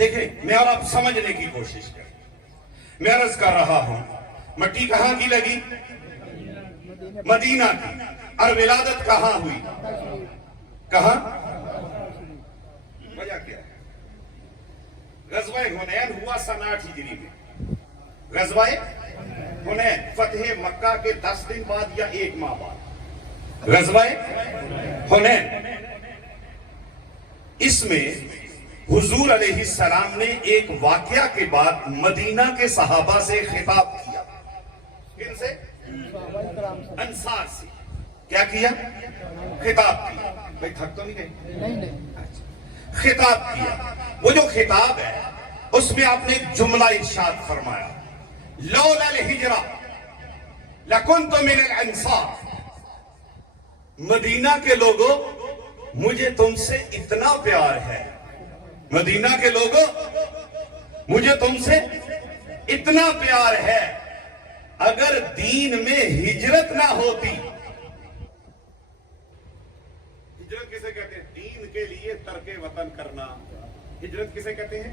دیکھیں میں اور آپ سمجھنے کی کوشش کریں. میں عرض کر رہا ہوں مٹی کہاں کی لگی؟ مدینہ کی. اور ولادت کہاں ہوئی؟ کہاں؟ وجہ کیا ہے؟ غزوہ حنین ہوا سن 8 ہجری میں. غزوہ حنین فتح مکہ کے 10 دن بعد یا 1 ماہ بعد غزوہ حنین. اس میں حضور علیہ السلام نے ایک واقعہ کے بعد مدینہ کے صحابہ سے خطاب کیا. کن سے؟ انصار سے. کیا کیا؟ خطاب کیا. بھئی تھک تو نہیں گئے؟ خطاب کیا. وہ جو خطاب ہے اس میں آپ نے ایک جملہ ارشاد فرمایا، لولا الہجرہ لکنت من الانصار. مدینہ کے لوگوں مجھے تم سے اتنا پیار ہے، مدینہ کے لوگوں مجھے تم سے اتنا پیار ہے، اگر دین میں ہجرت نہ ہوتی. ہجرت کسے کہتے ہیں؟ دین کے لیے ترک وطن کرنا. ہجرت کسے کہتے ہیں؟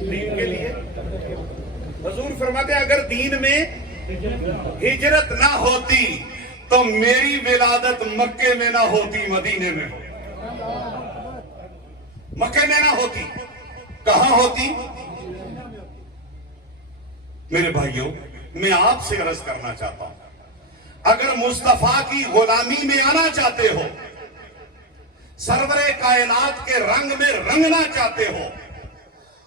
دین کے لیے. حضور فرماتے ہیں اگر دین میں ہجرت نہ ہوتی تو میری ولادت مکے میں نہ ہوتی، مدینے میں ہوتی. مکے میں نہ ہوتی، کہاں ہوتی؟ میرے بھائیوں میں آپ سے عرض کرنا چاہتا ہوں، اگر مصطفیٰ کی غلامی میں آنا چاہتے ہو، سرور کائنات کے رنگ میں رنگنا چاہتے ہو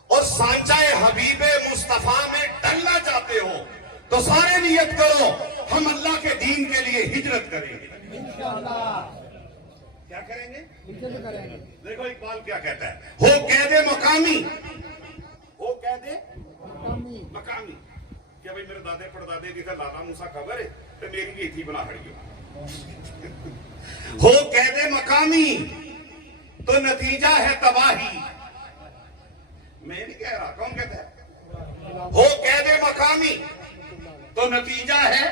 اور سانچہ حبیب مصطفیٰ میں ڈلنا چاہتے ہو تو سارے نیت کرو ہم اللہ کے دین کے لیے ہجرت کریں گے. کیا کریں گے؟ دیکھو اقبال کیا کہتا ہے، ہو قید مقامی، ہو قید مقامی. کیا بھئی میرے دادے پردادے کی لالا موسیٰ خبر ہے تو میری بھی تھی بنا کھڑی ہو قید مقامی تو نتیجہ ہے تباہی. میں نہیں کہہ رہا، کون کہتا ہے؟ ہو قید مقامی تو نتیجہ ہے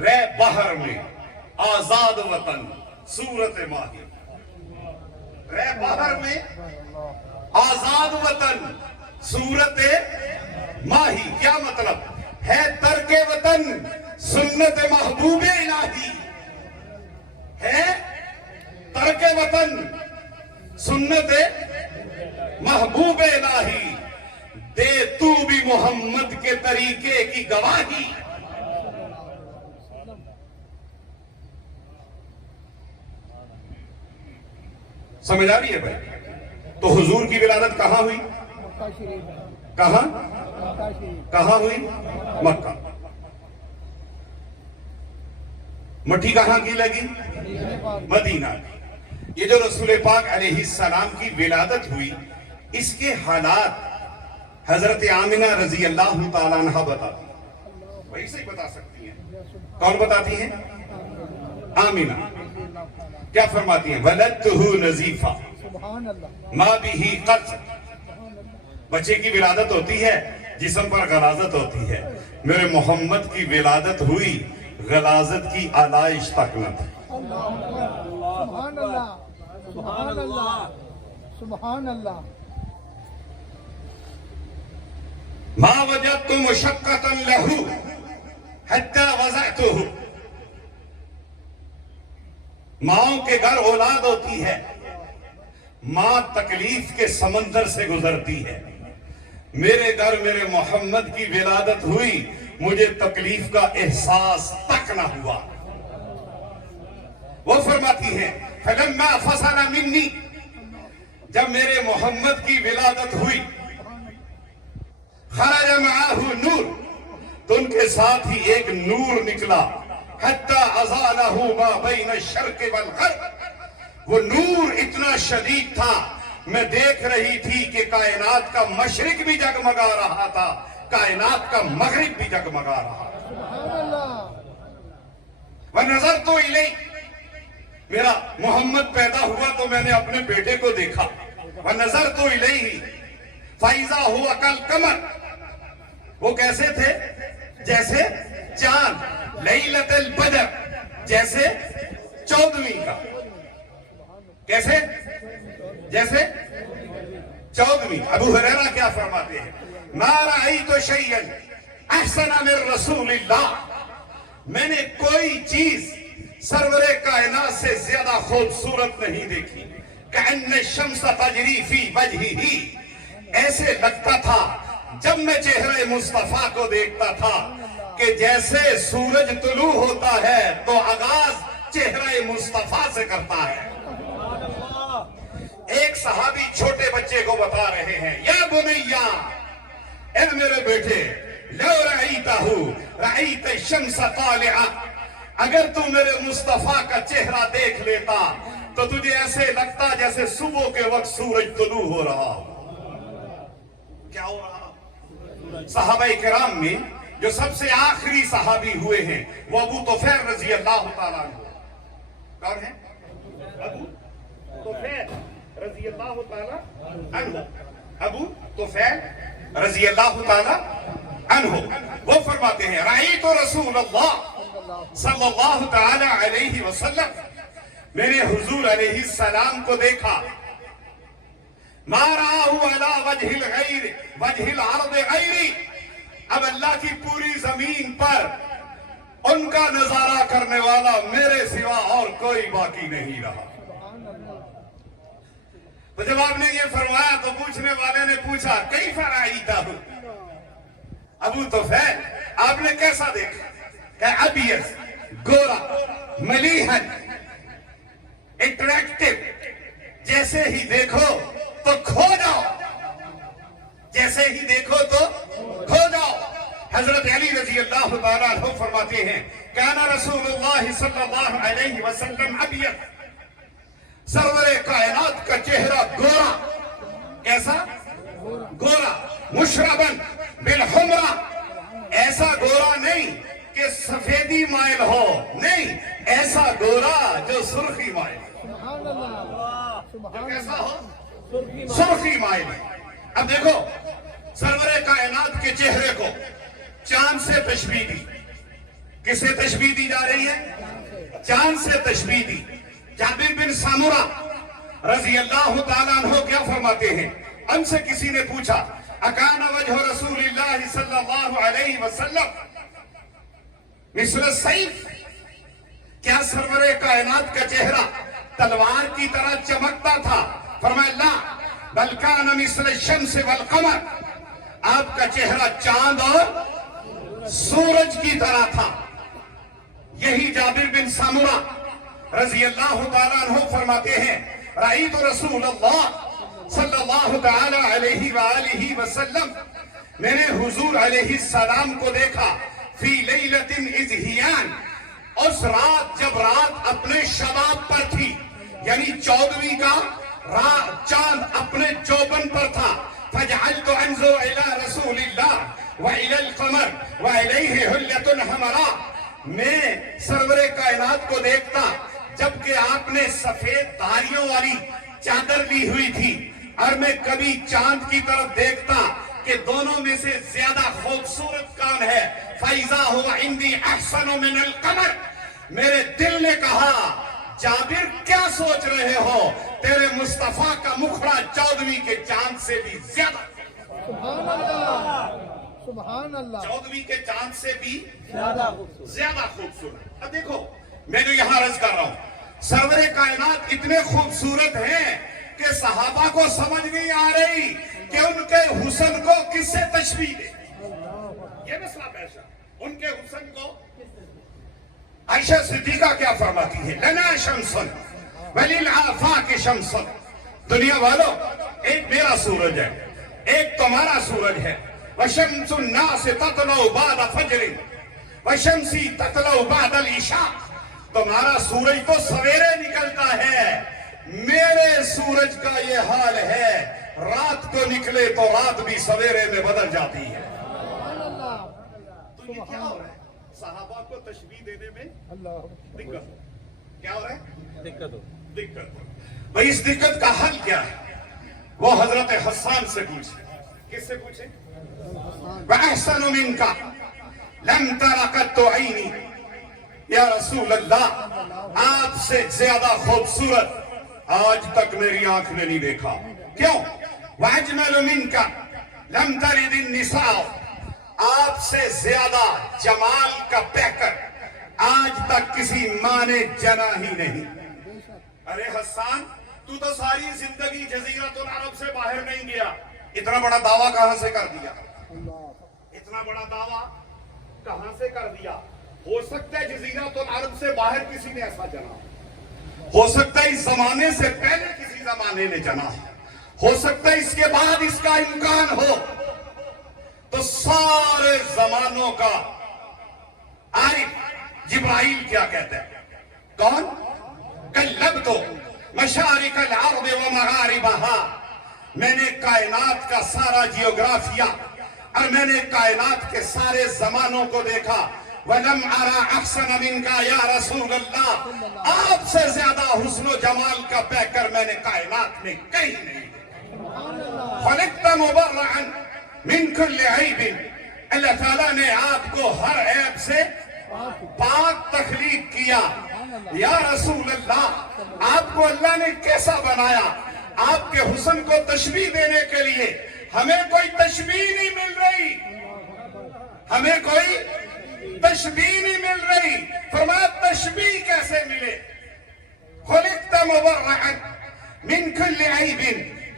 رہ بحر میں آزاد وطن صورت ماہی. رہ بحر میں آزاد وطن صورت ماہی. کیا مطلب ہے؟ ترک وطن سنت محبوب الہی ہے. ترک وطن سنت محبوب الہی. دے تو بھی محمد کے طریقے کی گواہی. سمجھ آ رہی ہے بھائی؟ تو حضور کی ولادت کہاں ہوئی؟ کہاں؟ کہاں ہوئی؟ مکہ. مٹی کہاں کی لگی؟ مدینہ. یہ جو رسول پاک علیہ السلام کی ولادت ہوئی اس کے حالات حضرت آمنہ رضی اللہ تعالیٰ عنہ بتاتی ہیں. وہی سے بتا سکتی ہیں. کون بتاتی ہیں؟ آمنہ. کیا فرماتی ہیں؟ وَلَدْتُهُ نَزِيفًا مَا بِهِ قَرْض. بچے کی ولادت ہوتی ہے جسم پر غلاظت ہوتی ہے. میرے محمد کی ولادت ہوئی غلاظت کی آلائش تک نہ تھی. سبحان اللہ، سبحان اللہ، سبحان اللہ. مَا وَجَدْتُ مُشَقَّةً لَهُ حَتَّى وَضَعْتُهُ. ماں کے گھر اولاد ہوتی ہے، ماں تکلیف کے سمندر سے گزرتی ہے. میرے گھر میرے محمد کی ولادت ہوئی، مجھے تکلیف کا احساس تک نہ ہوا. وہ فرماتی ہیں فَلَمَّا فَصَلَ مِنِّي. جب میرے محمد کی ولادت ہوئی خَرَجَ مَعَهُ نور، تو ان کے ساتھ ہی ایک نور نکلا. حَتَّى أَزَالَهُ مَا بَيْنَ الشَّرْقِ وَالْغَرْبِ. وہ نور اتنا شدید تھا میں دیکھ رہی تھی کہ کائنات کا مشرق بھی جگمگا رہا تھا، کائنات کا مغرب بھی جگمگا رہا تھا. سبحان اللہ. وَنَظَرْتُ إِلَيْهِ. میرا محمد پیدا ہوا تو میں نے اپنے بیٹے کو دیکھا. وَنَظَرْتُ إِلَيْهِ فَإِذَا هُوَ كَالْقَمَرِ. وہ کیسے تھے؟ جیسے چاند. لیلۃ البدر، جیسے 14ویں کا. کیسے؟ جیسے 14ویں ابو ہریرہ کیا فرماتے ہیں؟ ما رأیت شیئا احسن من رسول اللہ، میں نے کوئی چیز سرور کائنات سے زیادہ خوبصورت نہیں دیکھی. کأن الشمس تجری فی وجہہ، ایسے لگتا تھا جب میں چہرے مصطفیٰ کو دیکھتا تھا کہ جیسے سورج طلوع ہوتا ہے تو آغاز چہرے مصطفیٰ سے کرتا ہے. ایک صحابی چھوٹے بچے کو بتا رہے ہیں، یا بنیا، اے میرے بیٹے، لو رأیتہ رأیت الشمس طالعہ، اگر تو میرے مصطفیٰ کا چہرہ دیکھ لیتا تو تجھے ایسے لگتا جیسے صبح کے وقت سورج طلوع ہو رہا ہو. کیا ہو رہا؟ صحابہ کرام میں جو سب سے آخری صحابی ہوئے ہیں وہ ابو طفیل رضی اللہ تعالیٰ عنہ. کون ہے؟ ابو طفیل رضی اللہ تعالیٰ عنہ. ابو طفیل رضی اللہ تعالیٰ عنہ وہ فرماتے ہیں، رأیت رسول اللہ صلی اللہ تعالیٰ علیہ وسلم، میں نے حضور علیہ السلام کو دیکھا، ما رآہ علی وجہ الغیر وجہ الارض غیری، اب اللہ کی پوری زمین پر ان کا نظارہ کرنے والا میرے سوا اور کوئی باقی نہیں رہا. تو جب آپ نے یہ فرمایا تو پوچھنے والے نے پوچھا، کیف رأیتہ، ابو طفیل آپ نے کیسا دیکھا؟ کہ ابیض، گورا، ملیحن، اٹریکٹیو، جیسے ہی دیکھو تو کھو جاؤ، جیسے ہی دیکھو تو کھو جاؤ. حضرت علی رضی اللہ تعالیٰ عنہ فرماتے ہیں، کان رسول اللہ صلی اللہ علیہ وسلم ابیض، سرور کائنات کا چہرہ گورا. کیسا؟ گورا. مشربن بالحمرہ، ایسا گورا نہیں کہ سفیدی مائل ہو، نہیں، ایسا گورا جو سرخی مائل ہو. سبحان اللہ، سبحان کیسا ہو؟ سرخی مائل. اب دیکھو سرور کائنات کے چہرے کو چاند سے تشبیہ دی. کس سے تشبیہ دی جا رہی ہے؟ چاند سے تشبیہ دی. جابر بن سامورہ رضی اللہ تعالیٰ عنہ کیا فرماتے ہیں؟ ان سے کسی نے پوچھا، اکان وجہ رسول اللہ صلی اللہ علیہ وسلم مثل السیف، کیا سرور کائنات کا چہرہ تلوار کی طرح چمکتا تھا؟ فرمایا لا، بل کان مثل الشمس والقمر، آپ کا چہرہ چاند اور سورج کی طرح تھا. یہی جابر بن سامورہ رضی اللہ تعالیٰ عنہ فرماتے ہیں، رأیت رسول اللہ صلی اللہ تعالیٰ علیہ وآلہ وسلم، میں نے حضور علیہ السلام کو دیکھا، فی لیلۃ اذ ہیان، اس رات جب رات اپنے شباب پر تھی، یعنی 14ویں کا چاند اپنے چوبن پر تھا. فجعلت انظر الى رسول اللہ والى القمر والیہ حلیۃ حمراء، میں سرور کائنات کو دیکھتا جبکہ آپ نے سفید دھاریوں والی چادر لی ہوئی تھی، اور میں کبھی چاند کی طرف دیکھتا کہ دونوں میں سے زیادہ خوبصورت کون ہے. فَإِذَا هُوَ عِنْدِي أَحْسَنُ مِنَ الْقَمَرِ، میرے دل نے کہا، جابر کیا سوچ رہے ہو، تیرے مصطفیٰ کا مکھڑا 14ویں کے چاند سے بھی زیادہ. سبحان اللہ، سبحان اللہ، 14ویں کے چاند سے بھی زیادہ خوبصورت. اب دیکھو میں جو یہاں عرض کر رہا ہوں، سرور کائنات اتنے خوبصورت ہیں کہ صحابہ کو سمجھ نہیں آ رہی کہ ان کے حسن کو کس سے تشبیہ دے. یہ مسئلہ پیش ہے. ان کے حسن کو عائشہ صدیقہ کیا فرماتی ہے؟ لنا شمسن وللآفاق شمسن، دنیا والو ایک میرا سورج ہے، ایک تمہارا سورج ہے. وشمس الناس تطلع بعد فجر وشمسی تطلع بعد العشاء، تمہارا سورج تو سویرے نکلتا ہے، میرے سورج کا یہ حال ہے، رات کو نکلے تو رات بھی سویرے میں بدل جاتی ہے. سبحان اللہ، تو یہ کیا ہو رہا ہے؟ صحابہ کو تشبیہ دینے میں دقت. کیا ہو رہا ہے؟ دقت. بھئی اس دقت کا حل کیا ہے؟ وہ حضرت حسان سے پوچھے. کس سے پوچھے؟ وَأَحْسَنُ مِنْكَ لَمْ تَرَ قَطُّ عَيْنِي، یا رسول اللہ آپ سے زیادہ خوبصورت آج تک میری آنکھ نے نہیں دیکھا. کیوں؟ وَأَجْمَلُ مِنْكَ لَمْ تَلِدِ النِّسَاءُ، آپ سے زیادہ جمال کا پیکر آج تک کسی ماں نے جنا ہی نہیں۔ ارے حسان، تو ساری زندگی جزیرۃ العرب سے باہر نہیں گیا، اتنا بڑا دعویٰ کہاں سے کر دیا؟ اتنا بڑا دعویٰ کہاں سے کر دیا؟ ہو سکتا ہے جزیرۃ العرب سے باہر کسی نے ایسا جنا، ہو سکتا ہے اس زمانے سے پہلے کسی زمانے نے جنا، ہو سکتا ہے اس کے بعد اس کا امکان ہو، تو سارے زمانوں کا عارف جبرائیل کیا کہتا ہے؟ کون؟ کلبت مشارق الارض ومغاربها، میں نے کائنات کا سارا جیوگرافیہ اور میں نے کائنات کے سارے زمانوں کو دیکھا۔ وَلَمْ أَرَى أَحْسَنَ مِنْكَ يَا رَسُولَ اللَّهِ، آپ سے زیادہ حسن و جمال کا پیکر میں نے کائنات میں کہیں نہیں دیکھا۔ خَلِقْتَ مُبَرَّعًا مِنْ كُلِّ عَيْبٍ، اللہ تعالیٰ نے آپ کو ہر عیب سے پاک تخلیق کیا۔ یا رسول اللہ، آپ کو اللہ نے کیسا بنایا؟ آپ کے حسن کو تشبیہ دینے کے لیے ہمیں کوئی تشبیہ نہیں مل رہی، ہمیں کوئی تشبیہ نہیں مل رہی۔ فرمایا تشبیہ کیسے ملے؟ خلقت مبرعا من کل عیب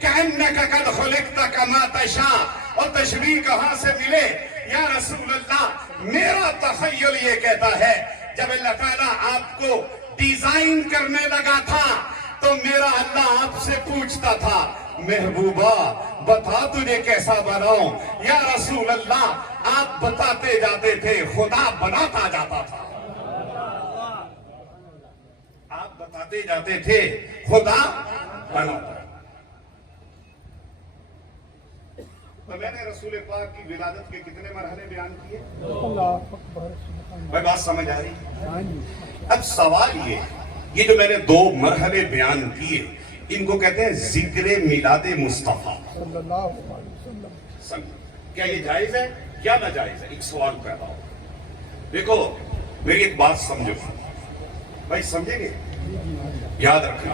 کأنک قد خلقت کما تشاء، اور تشبیہ کہاں سے ملے؟ یا رسول اللہ، میرا تخیل یہ کہتا ہے جب اللہ تعالیٰ آپ کو ڈیزائن کرنے لگا تھا تو میرا اللہ آپ سے پوچھتا تھا، محبوبہ بتا تجھے کیسا بناؤں؟ یا رسول اللہ، آپ بتاتے جاتے تھے، خدا بناتا جاتا تھا۔ آپ بتاتے جاتے تھے، خدا بناتا۔ تو میں نے رسول پاک کی ولادت کے کتنے مرحلے بیان کیے؟ اللہ اکبر۔ میں بات سمجھ آ رہی؟ اب سوال یہ جو میں نے 2 مرحلے بیان کیے، ان کو کہتے ہیں ذکر میلاد مصطفیٰ صلی اللہ علیہ وسلم۔ کیا یہ جائز ہے یا ناجائز ہے؟ ایک سوال پیدا ہو۔ دیکھو میری ایک بات سمجھو بھائی، سمجھیں گے؟ یاد رکھنا،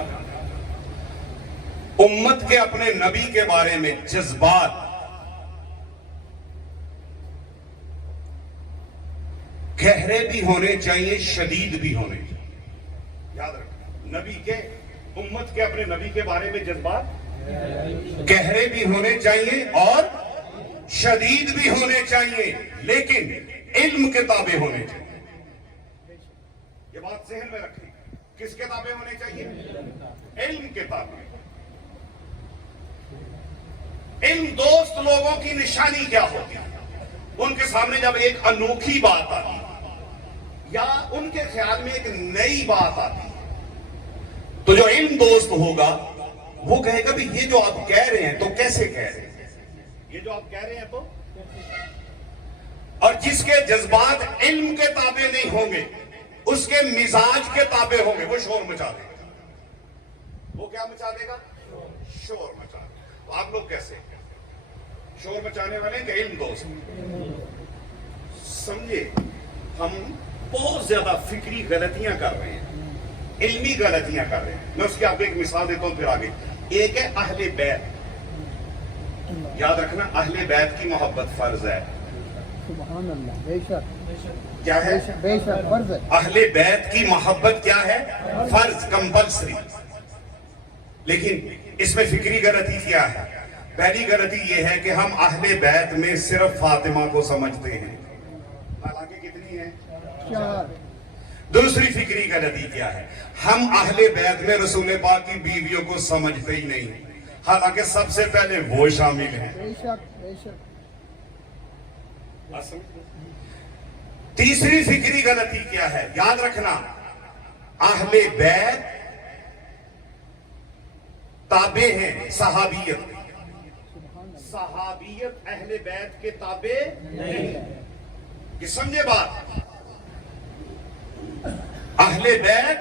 امت کے اپنے نبی کے بارے میں جذبات گہرے بھی ہونے چاہیے، شدید بھی ہونے چاہیے۔ یاد رکھنا، نبی کے امت کے اپنے نبی کے بارے میں جذبات گہرے بھی ہونے چاہیے اور شدید بھی ہونے چاہیے، لیکن علم کے تابع ہونے چاہیے۔ یہ بات ذہن میں رکھیں، کس کے تابع ہونے چاہیے؟ علم کے تابع۔ علم دوست لوگوں کی نشانی کیا ہوتی ہے؟ ان کے سامنے جب ایک انوکھی بات آتی یا ان کے خیال میں ایک نئی بات آتی تو جو علم دوست ہوگا وہ کہے گا بھی یہ جو آپ کہہ رہے ہیں تو کیسے کہہ رہے ہیں، یہ جو آپ کہہ رہے ہیں تو۔ اور جس کے جذبات علم کے تابع نہیں ہوں گے، اس کے مزاج کے تابع ہوں گے، وہ شور مچا دے گا۔ وہ کیا مچا دے گا؟ شور مچا دے گا۔ تو آپ لوگ کیسے شور مچانے والے کہ علم دوست؟ سمجھے، ہم بہت زیادہ فکری غلطیاں کر رہے ہیں، علمی غلطیاں کر رہے ہیں۔ میں اس کی آپ کو ایک مثال دیتا ہوں پھر آگے۔ ایک ہے اہل بیت۔ یاد رکھنا، اہل بیت کی محبت فرض ہے۔ سبحان اللہ، بے شک کیا ہے؟ بے شک فرض ہے۔ اہل بیت کی محبت کیا ہے؟ فرض، کمپلسری۔ لیکن اس میں فکری غلطی کیا ہے؟ پہلی غلطی یہ ہے کہ ہم اہل بیت میں صرف فاطمہ کو سمجھتے ہیں، حالانکہ کتنی ہے؟ 4۔ دوسری فکری غلطی کیا ہے؟ ہم اہل بیت میں رسول پاک کی بیویوں کو سمجھتے ہی نہیں، حالانکہ سب سے پہلے وہ شامل ہیں۔ بے شک بے شک۔ تیسری فکری غلطی کیا ہے؟ یاد رکھنا، اہل بیت تابع ہیں صحابیت، صحابیت اہل بیت کے تابع نہیں۔ یہ سمجھے بات؟ اہل بیت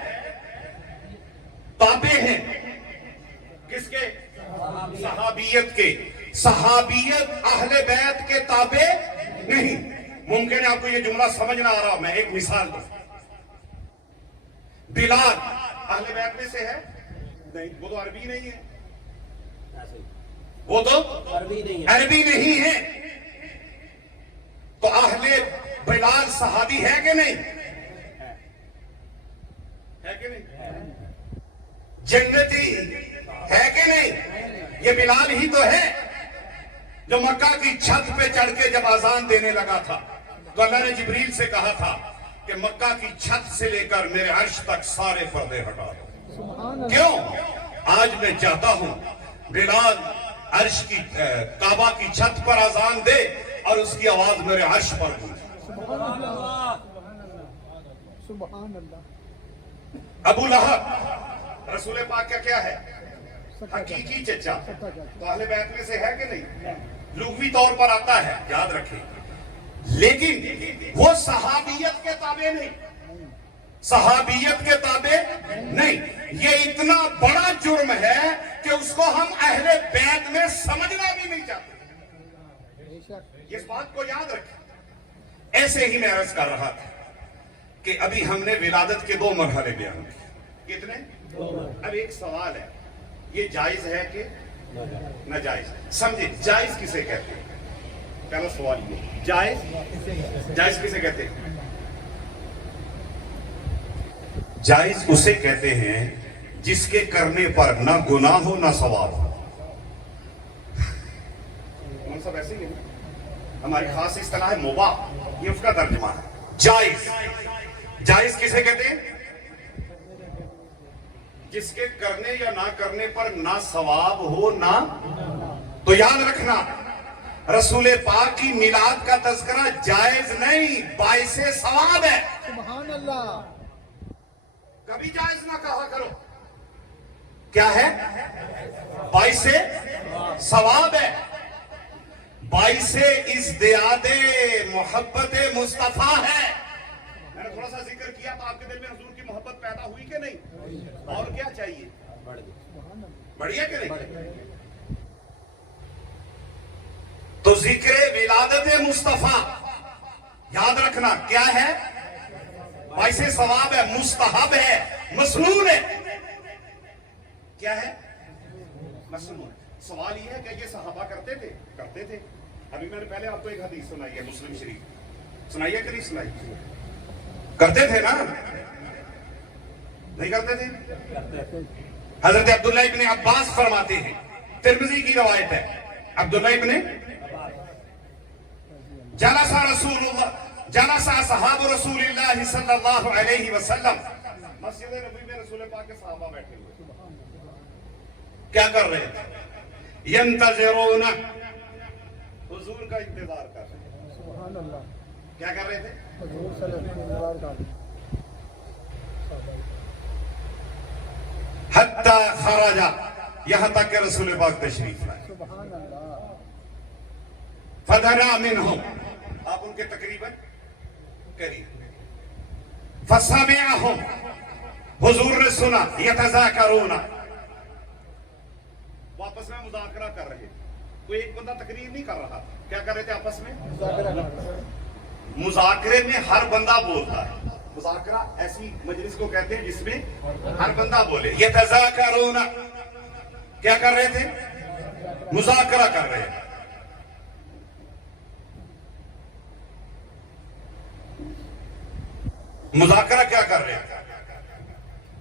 تابع ہیں کس کے؟ صحابیت کے۔ صحابیت اہل بیت کے تابع نہیں۔ ممکن ہے آپ کو یہ جملہ سمجھ نہ آ رہا، میں ایک مثال دوں۔ بلال اہل بیت میں سے ہے؟ نہیں، وہ تو عربی نہیں ہے۔ وہ تو عربی نہیں ہے. عربی نہیں ہے. تو اہل بلال صحابی ہے کہ نہیں؟ ہے کہ نہیں؟ جنتی ہے کہ نہیں؟ یہ بلال ہی تو ہے جو مکہ کی چھت پہ چڑھ کے جب اذان دینے لگا تھا تو اللہ نے جبریل سے کہا تھا کہ مکہ کی چھت سے لے کر میرے عرش تک سارے پردے ہٹا دو. سبحان اللہ. کیوں؟ آج میں چاہتا ہوں بلال عرش کی کعبہ کی چھت پر اذان دے اور اس کی آواز میرے عرش پر گونجے. سبحان اللہ. سبحان اللہ. ابو لہب رسول پاک کا کیا ہے؟ سچا حقیقی چچا. چچا. تو اہل بیت میں سے ہے کہ نہیں؟ لغوی طور پر آتا ہے، یاد رکھیں. لیکن وہ صحابیت کے تابع نہیں. صحابیت کے تابع نہیں. یہ اتنا بڑا جرم ہے کہ اس کو ہم اہل بیت میں سمجھنا بھی نہیں چاہتے. بے شک. اس بات کو یاد رکھیں. ایسے ہی میں عرض کر رہا تھا کہ ابھی ہم نے ولادت کے 2 مرحلے بیان کیے. کتنے؟ اب ایک سوال ہے، یہ جائز ہے کہ ناجائز؟ سمجھے جائز کسے کہتے ہیں؟ پہلا سوال یہ، جائز کسے کہتے ہیں؟ جائز اسے کہتے ہیں جس کے کرنے پر نہ گناہ ہو نہ ثواب ہو. ہم سب ایسے ہی ہیں. ہماری خاص اصطلاح ہے مباح، یہ اس کا ترجمہ ہے. جائز کسے کہتے ہیں؟ جس کے کرنے یا نہ کرنے پر نہ ثواب ہو نہ. تو یاد رکھنا رسول پاک کی میلاد کا تذکرہ جائز نہیں، باعث ثواب ہے. سبحان اللہ. کبھی جائز نہ کہا کرو. کیا ہے؟ باعث ثواب ہے، باعث ازدیاد محبت مصطفیٰ ہے. میں نے تھوڑا سا ذکر کیا تو آپ کے دل میں حضور کی محبت پیدا ہوئی کہ نہیں؟ اور کیا چاہیے؟ بڑھیا کہ نہیں؟ تو ذکر ولادت مصطفیٰ یاد رکھنا کیا ہے؟ باعث ثواب ہے، مستحب ہے، مسنون ہے. کیا ہے؟ مسنون. سوال یہ ہے کہ یہ صحابہ کرتے تھے؟ کرتے تھے. ابھی میں نے پہلے آپ کو ایک حدیث سنائی ہے مسلم شریف. سنائی ہے کہ نہیں سنائی؟ کرتے تھے نا؟ نہیں کرتے تھے؟ حضرت عبداللہ ابن عباس فرماتے ہیں، ترمذی کی روایت ہے، عبداللہ ابن جلس اصحاب رسول اللہ صلی اللہ علیہ وسلم. مسجد نبوی میں رسول پاک کے صحابہ بیٹھے ہوئے کیا کر رہے تھے؟ ینتظرون، حضور کا انتظار کر رہے ہیں. سبحان اللہ. کیا کر رہے تھے؟ حضور صلی اللہ علیہ وسلم. حتی خرج، یہاں تک کہ رسول پاک تشریف لائے. سبحان اللہ. فدنا منہم، آپ ان کے تقریباً قریب. فسمعہم، حضور نے سنا. یتذاکرون، وہ آپس میں مذاکرہ کر رہے تھے. کوئی ایک بندہ تقریر نہیں کر رہا. کیا کر رہے تھے آپس میں؟ مذاکرے میں ہر بندہ بولتا ہے. مذاکرہ ایسی مجلس کو کہتے ہیں جس میں ہر بندہ بولے. یتذاکرون، کیا کر رہے تھے؟ مذاکرہ کر رہے تھے. مذاکرہ کیا کر رہے تھے؟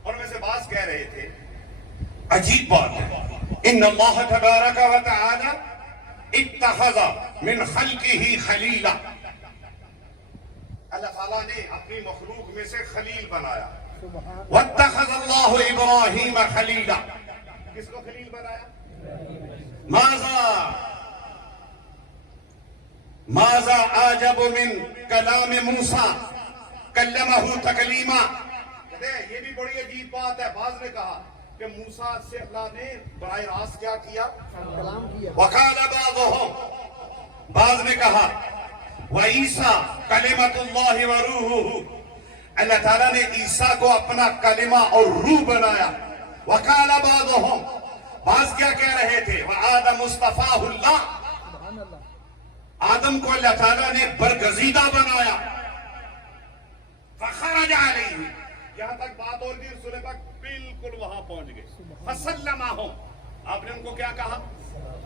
اور میں سے باز کہہ رہے تھے عجیب بات ہے، ان اللہ تبارک و تعالی اتخذ من خلقہ خلیلا. اللہ تعالیٰ نے اپنی مخلوق میں سے خلیل بنایا. واتخذ اللہ ابراہیم خلیلا. کس کو خلیل بنایا؟ ماذا اعجب من کلام موسیٰ کلمہ تکلیما. یہ بھی بڑی عجیب بات ہے. بعض نے کہا کہ موسیٰ سے اللہ نے براہ راست کیا کیا؟ کلام کیا. وقال بعضهم، بعض نے کہا وعیسیٰ کلمۃ اللہ وروحہ، اللہ تعالیٰ نے عیسیٰ کو اپنا کلمہ اور روح بنایا. وقال بعضهم، بعض کیا کہہ رہے تھے؟ وآدم مصطفیٰ اللہ، سبحان اللہ. آدم کو اللہ تعالیٰ نے برگزیدہ بنایا. فخرج علیہ، یہاں تک بات اور بھی رسول پاک بالکل وہاں پہنچ گئے. فسلمہم، آپ نے ان کو کیا کہا؟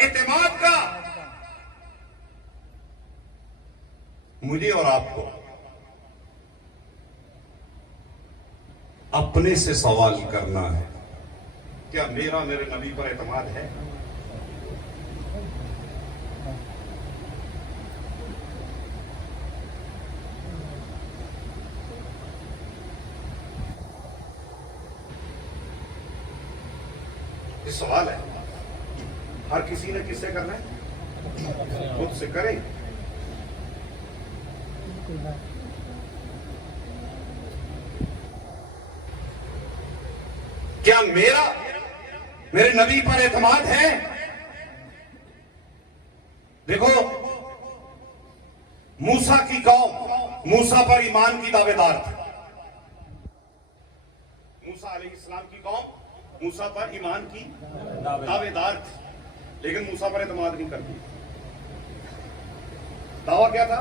اعتماد کا مجھے اور آپ کو اپنے سے سوال کرنا ہے، کیا میرا میرے نبی پر اعتماد ہے؟ یہ سوال ہے، ہر کسی نے کس سے کرنا ہے؟ خود سے کریں۔ کیا میرا میرے نبی پر اعتماد ہے؟ دیکھو، موسیٰ کی قوم موسیٰ پر ایمان کی دعوے دار تھی۔ موسیٰ علیہ السلام کی قوم موسیٰ پر ایمان کی دعوے دار تھی، لیکن موسیٰ پر اعتماد نہیں کرتی۔ دعویٰ کیا تھا؟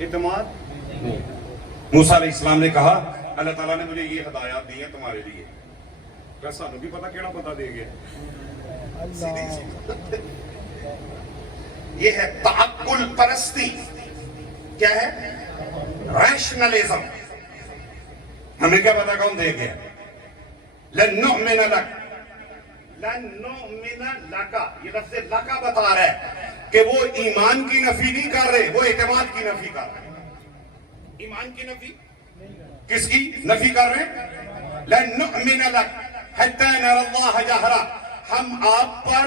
اعتماد۔ موسیٰ علیہ السلام نے کہا اللہ تعالیٰ نے مجھے یہ ہدایات دی ہیں تمہارے لیے، ویسا نہیں بھی پتا کیڑا پتا دے گیا۔ یہ ہے تعقل پرستی، کیا ہے؟ ریشنلزم۔ ہمیں کیا پتا کون دے گیا؟ لن نؤمن لک، لن نؤمن لک، یہ لفظ لکا بتا رہا ہے کہ وہ ایمان کی نفی نہیں کر رہے، وہ اعتماد کی نفی کر رہے ہیں۔ ایمان کی نفی کس کی نفی کر رہے ہیں؟ لن نؤمن لک حتی نری اللہ جہرا، ہم آپ پر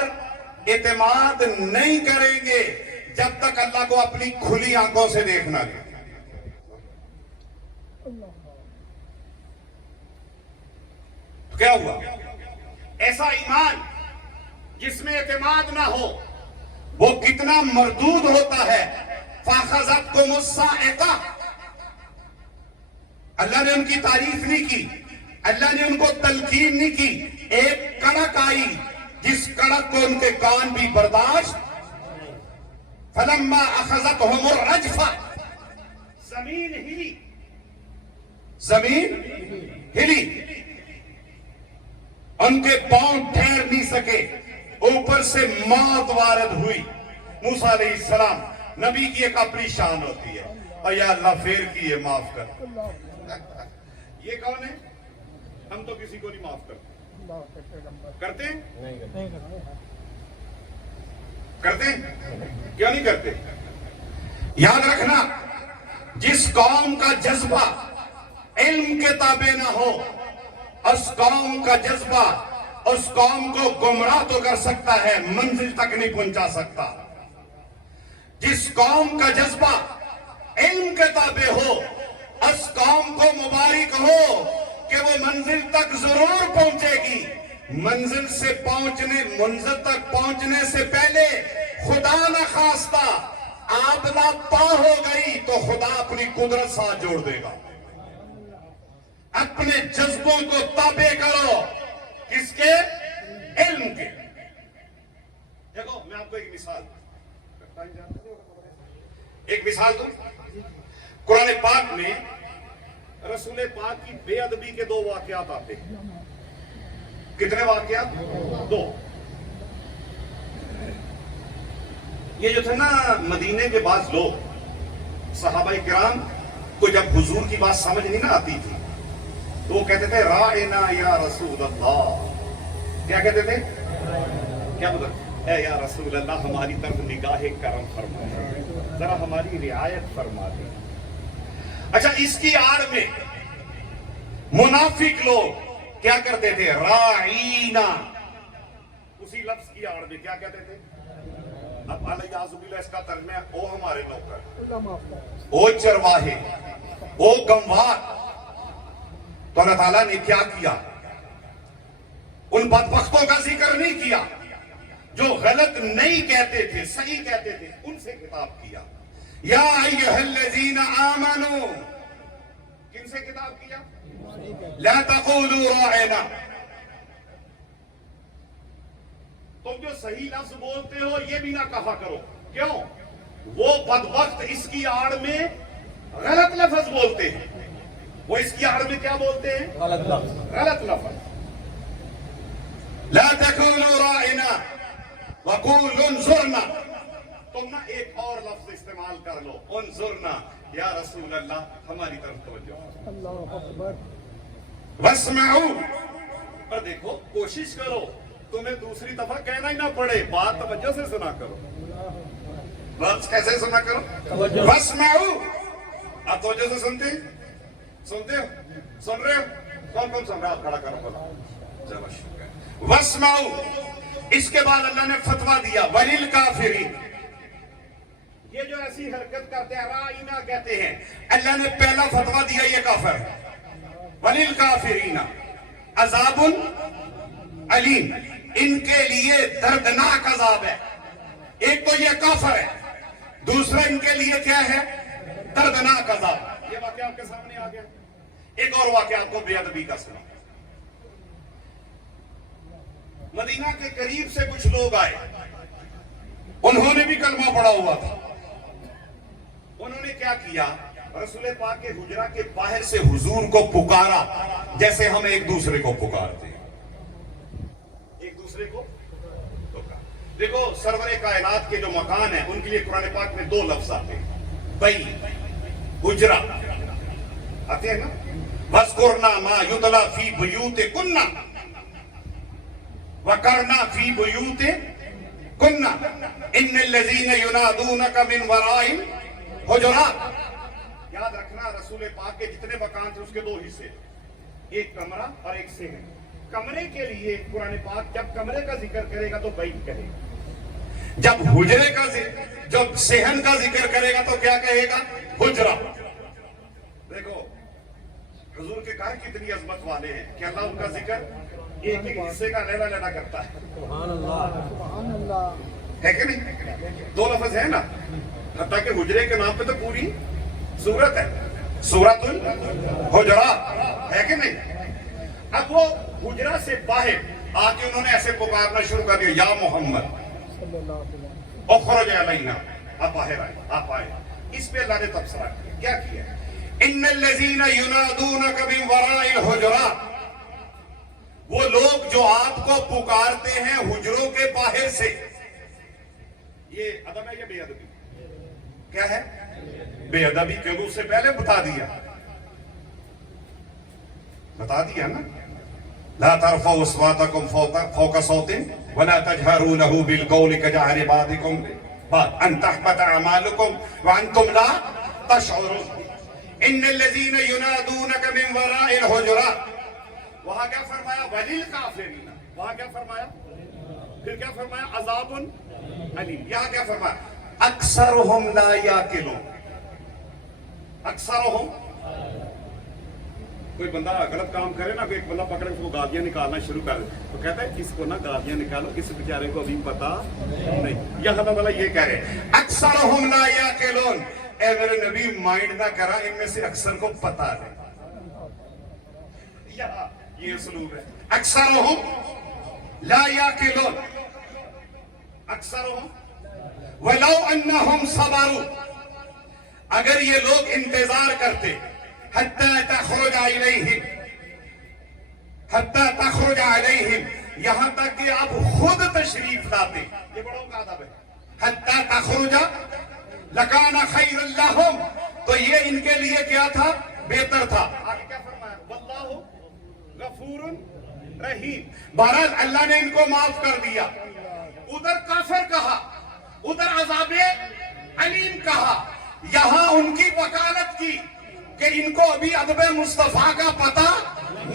اعتماد نہیں کریں گے جب تک اللہ کو اپنی کھلی آنکھوں سے دیکھنا لے۔ کیا ہوا؟ ایسا ایمان جس میں اعتماد نہ ہو وہ کتنا مردود ہوتا ہے۔ فَأَخَذَتْكُمُ الصَّاعِقَةُ، اللہ نے ان کی تعریف نہیں کی، اللہ نے ان کو تلقین نہیں کی، ایک کڑک آئی جس کڑک کو ان کے کان بھی برداشت۔ فَلَمَّا أَخَذَتْهُمُ الرَّجْفَةُ، زمین ہلی، زمین ہلی، ان کے پاؤں ٹھہر نہیں سکے، اوپر سے موت وارد ہوئی۔ موسیٰ علیہ السلام، نبی کی ایک اپنی شان ہوتی ہے، اور یا اللہ پھر کیے معاف کر۔ یہ کون ہے؟ ہم تو کسی کو نہیں معاف کرتے۔ کرتے ہیں؟ کرتے ہیں؟ کیا نہیں کرتے؟ یاد رکھنا، جس قوم کا جذبہ علم کے تابع نہ ہو، اس قوم کا جذبہ اس قوم کو گمراہ تو کر سکتا ہے، منزل تک نہیں پہنچا سکتا۔ جس قوم کا جذبہ علم کے تابع ہو، اس قوم کو مبارک ہو کہ وہ منزل تک ضرور پہنچے گی۔ منزل تک پہنچنے سے پہلے خدا نہ خواستہ آپ لاپا ہو گئی تو خدا اپنی قدرت ساتھ جوڑ دے گا۔ اپنے جذبوں کو تابع کرو، کس کے؟ علم کے۔ دیکھو میں آپ کو ایک مثال دوں۔ قرآن پاک میں رسول پاک کی بے ادبی کے 2 واقعات آتے ہیں۔ کتنے واقعات؟ 2۔ یہ جو تھے نا مدینے کے بعض لوگ، صحابہ کرام کو جب حضور کی بات سمجھ نہیں نہ آتی تھی تو وہ کہتے تھے رائنا یا رسول اللہ۔ کیا کہتے تھے؟ کیا مطلب؟ اے یا رسول اللہ ہماری طرف نگاہ کرم فرما دے، ذرا ہماری رعایت فرما دے۔ اچھا، اس کی آڑ میں منافق لوگ کیا کرتے تھے؟ راعینا، اسی لفظ کی آڑ میں کیا کہتے تھے؟ اب علیہ باللہ اس کا ترجمہ ہے او ہمارے نوکر، او چرواہے، او گموار۔ تو اللہ تعالیٰ نے کیا کیا؟ ان بدبختوں کا ذکر نہیں کیا جو غلط نہیں کہتے تھے، صحیح کہتے تھے، ان سے خطاب کیا۔ یا ایھا الذین آمنوا، کن سے خطاب کیا؟ لا تقولوا راعنا، تم جو صحیح لفظ بولتے ہو یہ بھی نہ کہا کرو۔ کیوں؟ وہ بدبخت اس کی آڑ میں غلط لفظ بولتے ہیں۔ وہ اس کی آڑ میں کیا بولتے ہیں؟ غلط لفظ۔ لا تقولوا رائنا وقولوا انظرنا. تم نہ ایک اور لفظ استعمال کر لو, انظرنا, یا رسول اللہ ہماری طرف توجہ. اللہ اکبر. واسمعوا, پر دیکھو کوشش کرو تمہیں دوسری دفعہ کہنا ہی نہ پڑے, بات توجہ سے سنا کرو. لفظ کیسے سنا کرو؟ واسمعوا. آپ توجہ سے سنتے ہو, سن رہے ہو؟ کون کون سن رہا ہے؟ آپ کھڑا کرو بولا. چلو شکر ہے. واسمعوا. اس کے بعد اللہ نے فتویٰ دیا وللکافرین. یہ جو ایسی حرکت کرتے ہیں رائنا کہتے ہیں, اللہ نے پہلا فتویٰ دیا یہ کافر. وللکافرین عذاب علیم, ان کے لیے دردناک عذاب ہے. ایک تو یہ کافر ہے, دوسرا ان کے لیے کیا ہے؟ دردناک عذاب. یہ واقعہ آپ کے سامنے آ گیا. ایک اور واقعہ آپ کو بے ادبی کا سنا. مدینہ کے قریب سے کچھ لوگ آئے, انہوں نے بھی کلمہ پڑھا ہوا تھا. انہوں نے کیا کیا؟ رسول پاک کے حجرہ کے باہر سے حضور کو پکارا جیسے ہم ایک دوسرے کو پکارتے ہیں. ایک دوسرے کو پکار. دیکھو سرور کائنات کے جو مکان ہیں ان کے لیے قرآن پاک میں دو لفظ آتے ہیں, بئی, حجرہ آتے ہیں نا. وَاذْكُرْنَا مَا يُتْلَى فِي بُيُوتِكُنَّ وَقَرْنَا فِي بُيُوتِكُنَّ إِنَّ الَّذِينَ يُنَادُونَكَ مِنْ وَرَائِ الْحُجُرَاتِ. یاد رکھنا رسول پاک کے جتنے مکان تھے اس کے دو حصے, ایک کمرہ اور ایک صحن. کمرے کے لیے قرآن پاک جب کمرے کا ذکر کرے گا تو بیت کہے گا, جب حجرے کا جب صحن کا ذکر کرے گا تو کیا کہے گا؟ حجرہ. دیکھو حضور کے گھر کتنی عظمت والے ہیں کہ اللہ ان کا ذکر ایک ایک حصے کا لینا لینا کرتا ہے. سبحان اللہ, سبحان اللہ. ہے کہ نہیں؟ دو لفظ ہے نا, حتیٰ کہ حجرے کے نام پہ تو پوری سورت ہے, سورۃ الحجرات, ہے کہ نہیں؟ اب وہ حجرہ سے باہر آ کے انہوں نے ایسے پکارنا شروع کر دیا, یا محمد صلی اللہ علیہ وسلم اخرج علینا, آپ باہر آئے, آپ آئے. اس پہ اللہ نے تبصرہ کیا کیا؟ ان الذین ینادونک من وراء الحجرات, وہ لوگ جو آپ کو پکارتے ہیں حجروں کے باہر سے. یہ ادب ہے یا بے ادبی؟ کیا ہے؟ بے ادبی. کیونکہ اس سے پہلے بتا دیا نا. لا ترفعوا اصواتکم فوق صوت ولا تجهروا له بالقول كجهر بعضكم بعض ان تحبط اعمالكم وانتم لا تشعرون. ان الذين ينادونك من وراء الحجرات. وہاں کیا فرمایا؟ وللکافرین. وہاں کیا فرمایا؟ پھر کیا فرمایا؟ عذاب علیم. یہاں کیا فرمایا؟ اکثرهم لا یاقلون. اکثرهم, کوئی بندہ غلط کام کرے نا, ایک بندہ پکڑے اس کو گالیاں نکالنا شروع کر دے تو کہتا ہے اس کو نا گالیاں نکالو, اس بیچارے کو ابھی پتا نہیں. یہ اللہ تعالیٰ یہ کہہ رہے اکثرهم لا یاقلون. اے میرے نبی مائنڈ نہ کرا, ان میں سے اکثر کو پتا ہے. یہ اسلوب ہے. اکثرهم لا یاقلون, اکثرهم ولو انہم صبروا, اگر یہ لوگ انتظار کرتے حتی تخرج الیہم, حتی تخرج الیہم, یہاں تک کہ آپ خود تشریف لاتے. یہ بڑوں کا ادب ہے. حتی تخرج لکان خیر لہم, تو یہ ان کے لیے کیا تھا؟ بہتر تھا. آگے کیا فرمایا؟ واللہ غفور رحیم. بہرحال اللہ نے ان کو معاف کر دیا. ادھر کافر کہا, ادھر عذاب علیم کہا. یہاں ان کی وکالت کی کہ ان کو ابھی ادب مصطفیٰ کا پتہ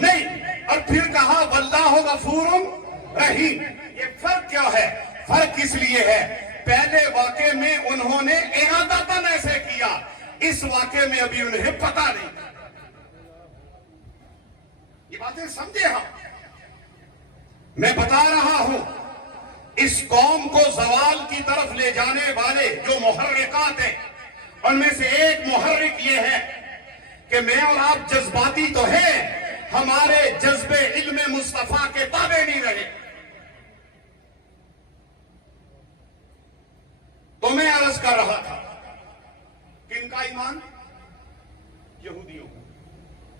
نہیں, اور پھر کہا واللہ غفور رحیم. یہ فرق کیا ہے؟ فرق اس لیے ہے, پہلے واقعے میں انہوں نے ارادتاً ایسے کیا, اس واقعے میں ابھی انہیں پتہ نہیں. یہ باتیں سمجھے ہم. میں بتا رہا ہوں اس قوم کو زوال کی طرف لے جانے والے جو محرکات ہیں, ان میں سے ایک محرک یہ ہے کہ میں اور آپ جذباتی تو ہیں, ہمارے جذبے علم مصطفیٰ کے تابع نہیں رہے. تو میں عرض کر رہا تھا کن کا ایمان؟ یہودیوں کا.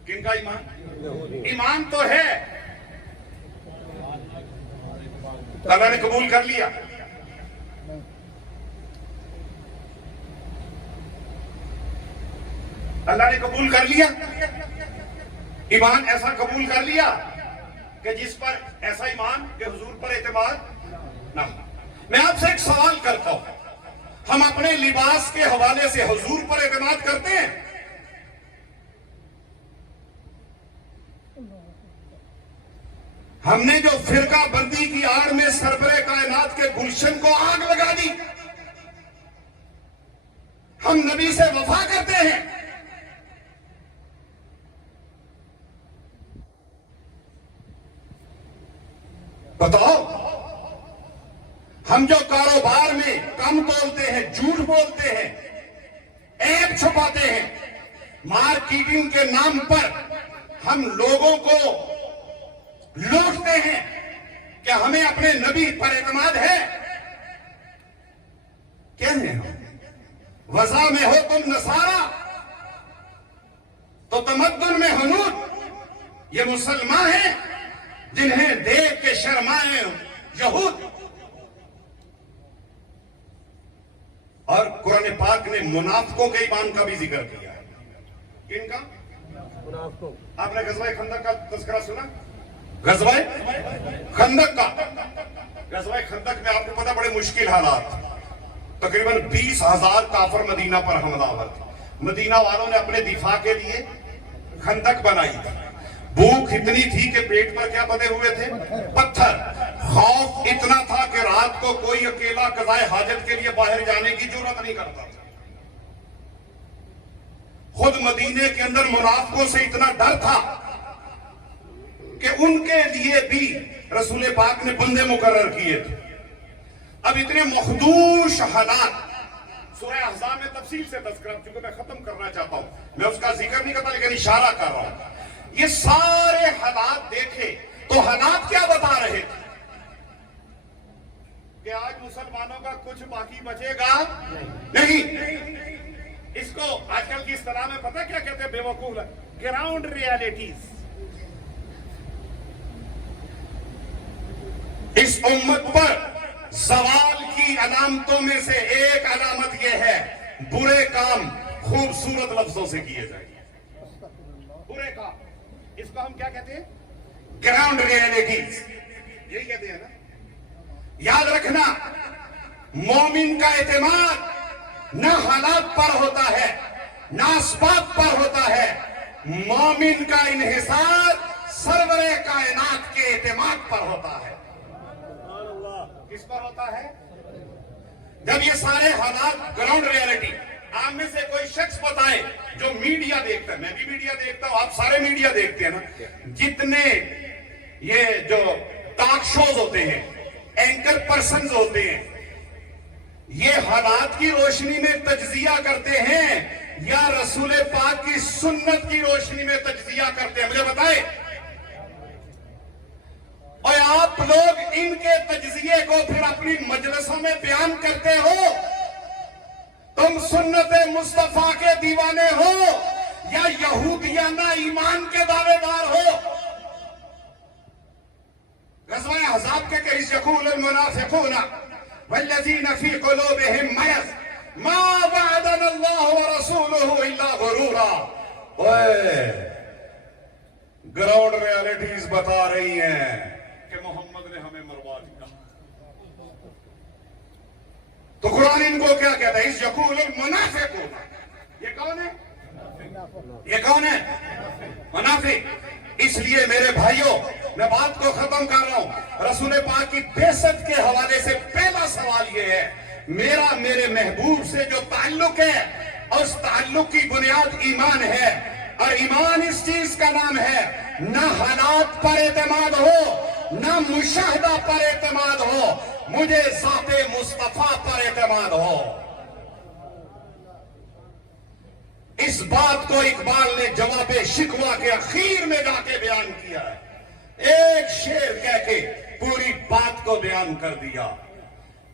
کن کا ایمان؟ ایمان تو ہے تو اللہ نے قبول کر لیا. اللہ نے قبول کر لیا. ایمان ایسا قبول کر لیا کہ جس پر ایسا ایمان کہ حضور پر اعتماد نہ ہو. میں آپ سے ایک سوال کرتا ہوں, ہم اپنے لباس کے حوالے سے حضور پر اعتماد کرتے ہیں؟ ہم نے جو فرقہ بندی کی آڑ میں سربراہ کائنات کے گلشن کو آگ لگا دی, ہم نبی سے وفا کرتے ہیں. بتاؤ, ہم جو کاروبار میں کم بولتے ہیں, جھوٹ بولتے ہیں, عیب چھپاتے ہیں, مارکیٹنگ کے نام پر ہم لوگوں کو لوٹتے ہیں, کیا ہمیں اپنے نبی پر اعتماد ہے؟ کیا ہے ہم؟ وضع میں ہو تم نصارا تو تمدن میں حنود. یہ مسلمان ہیں جنہیں دیکھ کے شرمائے یہود. اور قرآن پاک نے منافقوں کے ایمان کا بھی ذکر کیا ہے. کن کا؟ منافقوں. آپ نے غزوہ خندق کا تذکرہ سنا؟ غزوہ خندق کا. غزوہ خندق میں آپ کو پتا بڑے مشکل حالات, تقریباً 20,000 کافر مدینہ پر حملہ آور تھے. مدینہ والوں نے اپنے دفاع کے لیے خندق بنائی تھی. بھوک اتنی تھی کہ پیٹ پر کیا بدے ہوئے تھے؟ پتھر. خوف اتنا تھا کہ رات کو کوئی اکیلا قضائے حاجت کے لیے باہر جانے کی جرات نہیں کرتا تھا. خود مدینے کے اندر منافقوں سے اتنا ڈر تھا کہ ان کے لیے بھی رسول پاک نے بندے مقرر کیے تھے. اب اتنے مخدوش حالات, سورہ احزاب میں تفصیل سے تذکرہ, چونکہ میں ختم کرنا چاہتا ہوں, میں اس کا ذکر نہیں کرتا لیکن اشارہ کر رہا ہوں. یہ سارے حالات دیکھے تو حالات کیا بتا رہے تھے کہ آج مسلمانوں کا کچھ باقی بچے گا نہیں. اس کو آج کل کی اصطلاح میں پتہ کیا کہتے ہیں بے وقوف؟ Ground realities. اس امت پر زوال کی علامتوں میں سے ایک علامت یہ ہے, برے کام خوبصورت لفظوں سے کیے جائیں. برے کام, اس کو ہم کیا کہتے ہیں؟ Ground realities. یہی کہتے ہیں نا. یاد رکھنا, مومن کا اعتماد نہ حالات پر ہوتا ہے نہ اسباب پر ہوتا ہے. مومن کا انحصار سرور کائنات کے اعتماد پر ہوتا ہے. کس پر ہوتا ہے؟ جب یہ سارے حالات گراؤنڈ ریالٹی, آپ میں سے کوئی شخص بتائے جو میڈیا دیکھتا ہے, میں بھی میڈیا دیکھتا ہوں, آپ سارے میڈیا دیکھتے ہیں نا, جتنے یہ جو ٹاک شوز ہوتے ہیں, اینکر پرسنز ہوتے ہیں, یہ حالات کی روشنی میں تجزیہ کرتے ہیں یا رسول پاک کی سنت کی روشنی میں تجزیہ کرتے ہیں؟ مجھے بتائیں. اور آپ لوگ ان کے تجزیے کو پھر اپنی مجلسوں میں بیان کرتے ہو. تم سنت مصطفیٰ کے دیوانے ہو یا یہودیانہ ایمان کے دعوے دار ہو؟ غزوہ احزاب کے کہ یقول المنافقون والذین فی قلوبہم مرض ما وعدنا اللہ ورسولہ الا غرورا. گراؤنڈ ریالٹیز بتا رہی ہیں کہ محمد نے ہمیں مروا دیا. تو قرآن ان کو کیا کہتا ہے؟ اس یقول المنافقون. یہ کون ہے؟ یہ کون ہے؟ منافق. اس لیے میرے بھائیوں, میں بات کو ختم کر رہا ہوں. رسول پاک کی بعثت کے حوالے سے پہلا سوال یہ ہے, میرا میرے محبوب سے جو تعلق ہے, اور اس تعلق کی بنیاد ایمان ہے, اور ایمان اس چیز کا نام ہے نہ حالات پر اعتماد ہو نہ مشاہدہ پر اعتماد ہو, مجھے ذات مصطفیٰ پر اعتماد ہو. اس بات کو اقبال نے جواب شکوہ کے اخیر میں جا کے بیان کیا ہے. ایک شعر کہہ کے پوری بات کو بیان کر دیا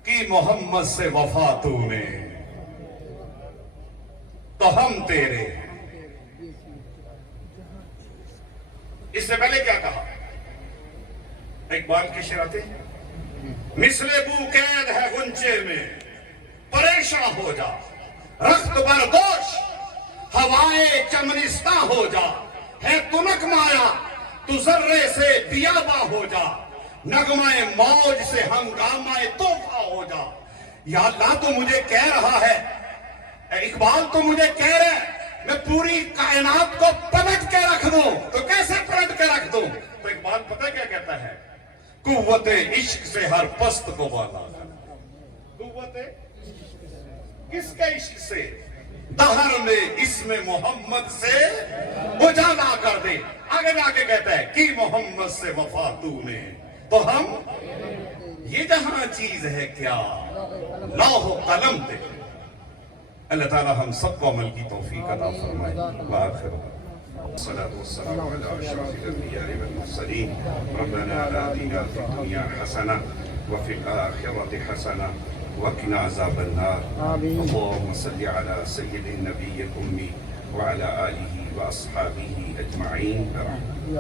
کہ محمد سے وفا تو نے تو ہم تیرے. اس سے پہلے کیا کہا؟ اقبال کی شعر آتے ہیں مثل بو قید ہے غنچے میں پریشاں ہو جا، رخت بردوش ہوائے چمنستاں ہو جا، ہے تنک مایا تو ذرے سے بیاباں ہو جا، نغمہ موج سے ہنگامہ توفہ ہو جا۔ یا اللہ تو مجھے کہہ رہا ہے، اقبال تو مجھے کہہ رہا ہے میں پوری کائنات کو پلٹ کے رکھ دوں، تو کیسے پلٹ کے رکھ دوں؟ تو اقبال پتہ کیا کہتا ہے؟ قوت عشق سے ہر پست کو بالا کر۔ قوت کس کے عشق سے؟ دہر میں اسم محمد سے اجالا کر دے۔ آگے جا کے کہتا ہے کہ محمد سے وفا تو نے تو ہم یہ جہاں چیز ہے کیا لوح و قلم دے۔ اللہ تعالی ہم سب کو عمل کی توفیق عطا فرمائے۔ وآخر الصلاة والسلام على أشرف الأنبياء والمرسلين ربنا آتنا في الدنيا حسنة وفي الآخرة حسنة وقنا عذاب النار آمين. اللهم صل على سيد النبي الأمي وعلى آله وأصحابه أجمعين برحمتك